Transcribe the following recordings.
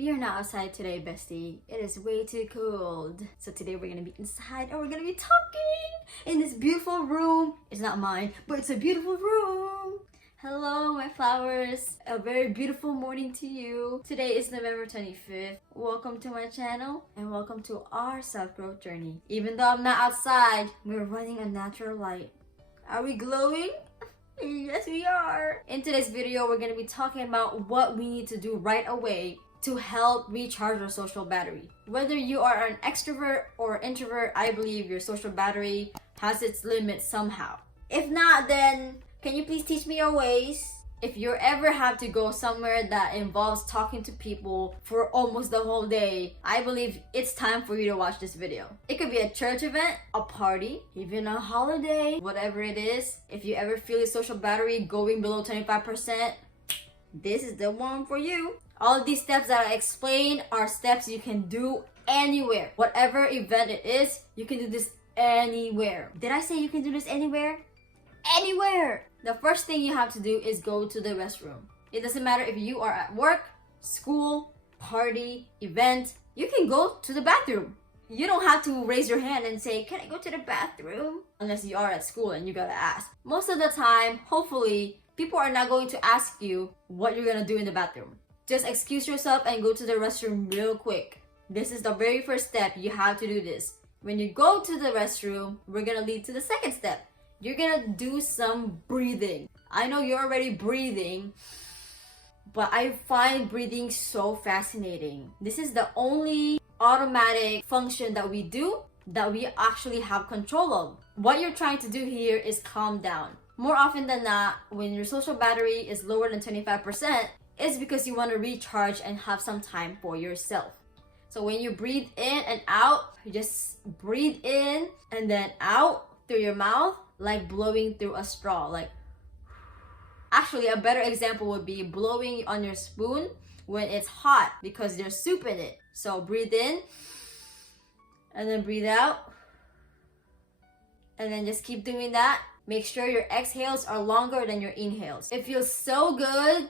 We are not outside today, bestie. It is way too cold. So today we're gonna be inside and we're gonna be talking in this beautiful room. It's not mine, but it's a beautiful room. Hello, my flowers. A very beautiful morning to you. Today is November 25th. Welcome to my channel and welcome to our self-growth journey. Even though I'm not outside, we're running on natural light. Are we glowing? Yes, we are. In today's video, we're gonna be talking about what we need to do right away to help recharge our social battery. Whether you are an extrovert or introvert, I believe your social battery has its limits somehow. If not, then can you please teach me your ways? If you ever have to go somewhere that involves talking to people for almost the whole day, I believe it's time for you to watch this video. It could be a church event, a party, even a holiday, whatever it is. If you ever feel your social battery going below 25%, this is the one for you. All of these steps that I explained are steps you can do anywhere. Whatever event it is, you can do this anywhere. Did I say you can do this anywhere? Anywhere! The first thing you have to do is go to the restroom. It doesn't matter if you are at work, school, party, event, you can go to the bathroom. You don't have to raise your hand and say, can I go to the bathroom? Unless you are at school and you gotta ask. Most of the time, hopefully, people are not going to ask you what you're gonna do in the bathroom. Just excuse yourself and go to the restroom real quick. This is the very first step. You have to do this. When you go to the restroom, we're gonna lead to the second step. You're gonna do some breathing. I know you're already breathing, but I find breathing so fascinating. This is the only automatic function that we do that we actually have control of. What you're trying to do here is calm down. More often than not, when your social battery is lower than 25%, it's because you want to recharge and have some time for yourself. So when you breathe in and out, you just breathe in and then out through your mouth, like blowing through a straw. Like, actually, a better example would be blowing on your spoon when it's hot because there's soup in it. So breathe in and then breathe out, and then just keep doing that. Make sure your exhales are longer than your inhales. It feels so good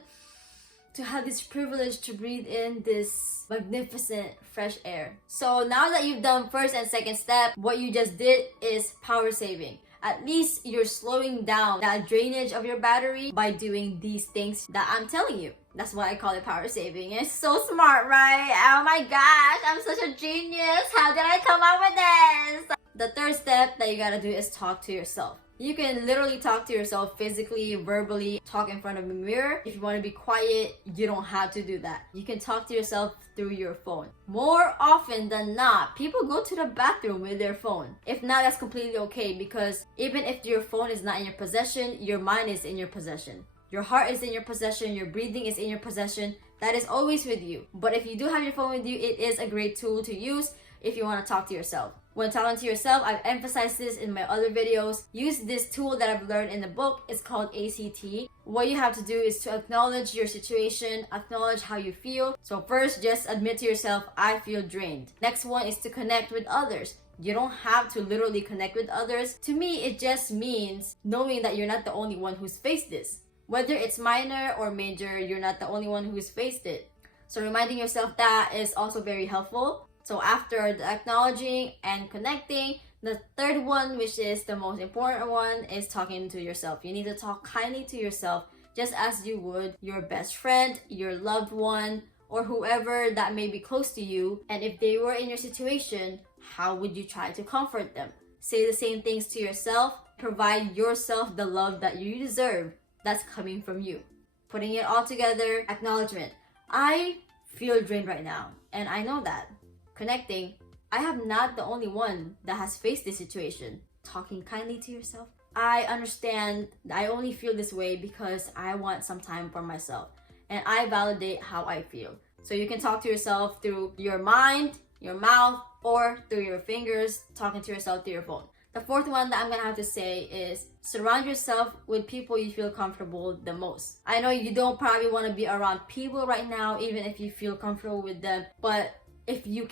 to have this privilege to breathe in this magnificent fresh air. So now that you've done first and second step, what you just did is power saving. At least you're slowing down that drainage of your battery by doing these things that I'm telling you. That's why I call it power saving. It's so smart, right? Oh my gosh, I'm such a genius. How did I come up with this? The third step that you gotta do is talk to yourself. You can literally talk to yourself physically, verbally, talk in front of a mirror. If you want to be quiet, you don't have to do that. You can talk to yourself through your phone. More often than not, people go to the bathroom with their phone. If not, that's completely okay, because even if your phone is not in your possession, your mind is in your possession. Your heart is in your possession, your breathing is in your possession. That is always with you. But if you do have your phone with you, it is a great tool to use if you want to talk to yourself. When talking to yourself, I've emphasized this in my other videos. Use this tool that I've learned in the book. It's called ACT. What you have to do is to acknowledge your situation, acknowledge how you feel. So first, just admit to yourself, I feel drained. Next one is to connect with others. You don't have to literally connect with others. To me, it just means knowing that you're not the only one who's faced this. Whether it's minor or major, you're not the only one who's faced it. So reminding yourself that is also very helpful. So after the acknowledging and connecting, the third one, which is the most important one, is talking to yourself. You need to talk kindly to yourself, just as you would your best friend, your loved one, or whoever that may be close to you. And if they were in your situation, how would you try to comfort them? Say the same things to yourself. Provide yourself the love that you deserve that's coming from you. Putting it all together, acknowledgement. I feel drained right now, and I know that. Connecting, I am not the only one that has faced this situation. Talking kindly to yourself. I understand I only feel this way because I want some time for myself, and I validate how I feel. So you can talk to yourself through your mind, your mouth, or through your fingers, talking to yourself through your phone. The fourth one that I'm gonna have to say is surround yourself with people you feel comfortable the most. I know you don't probably want to be around people right now, even if you feel comfortable with them, but if you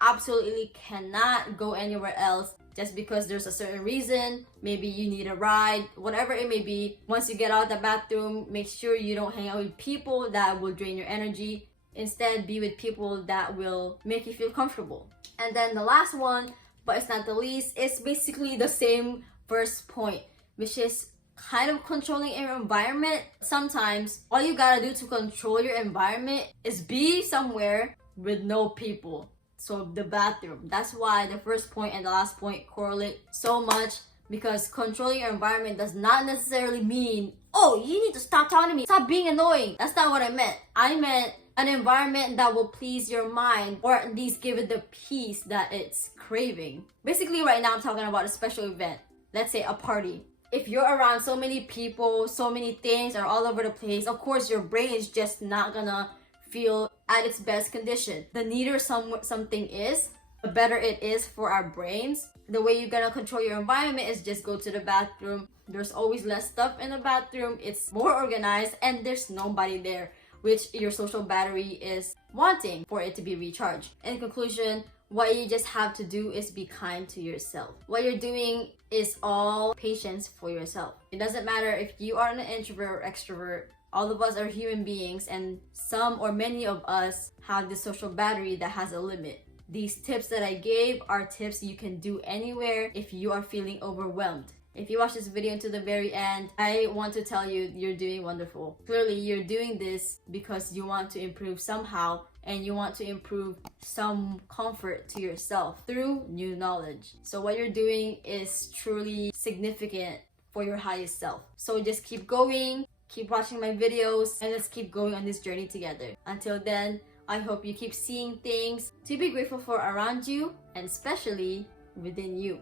absolutely cannot go anywhere else just because there's a certain reason, maybe you need a ride, whatever it may be, once you get out of the bathroom, make sure you don't hang out with people that will drain your energy. Instead, be with people that will make you feel comfortable. And then the last one, but it's not the least, is basically the same first point, which is kind of controlling your environment. Sometimes all you gotta do to control your environment is be somewhere with no people. So the bathroom. That's why the first point and the last point correlate so much, because controlling your environment does not necessarily mean, oh, you need to stop talking to me, stop being annoying. That's not what I meant. I meant an environment that will please your mind, or at least give it the peace that it's craving. Basically, right now I'm talking about a special event. Let's say a party. If you're around so many people, so many things are all over the place, of course your brain is just not gonna feel at its best condition. The neater something is, the better it is for our brains. The way you're gonna control your environment is just go to the bathroom. There's always less stuff in the bathroom. It's more organized and there's nobody there, which your social battery is wanting for it to be recharged. In conclusion, what you just have to do is be kind to yourself. What you're doing is all patience for yourself. It doesn't matter if you are an introvert or extrovert. All of us are human beings, and some or many of us have this social battery that has a limit. These tips that I gave are tips you can do anywhere if you are feeling overwhelmed. If you watch this video to the very end, I want to tell you you're doing wonderful. Clearly, you're doing this because you want to improve somehow, and you want to improve some comfort to yourself through new knowledge. So what you're doing is truly significant for your highest self. So just keep going, keep watching my videos, and let's keep going on this journey together. Until then, I hope you keep seeing things to be grateful for around you, and especially within you.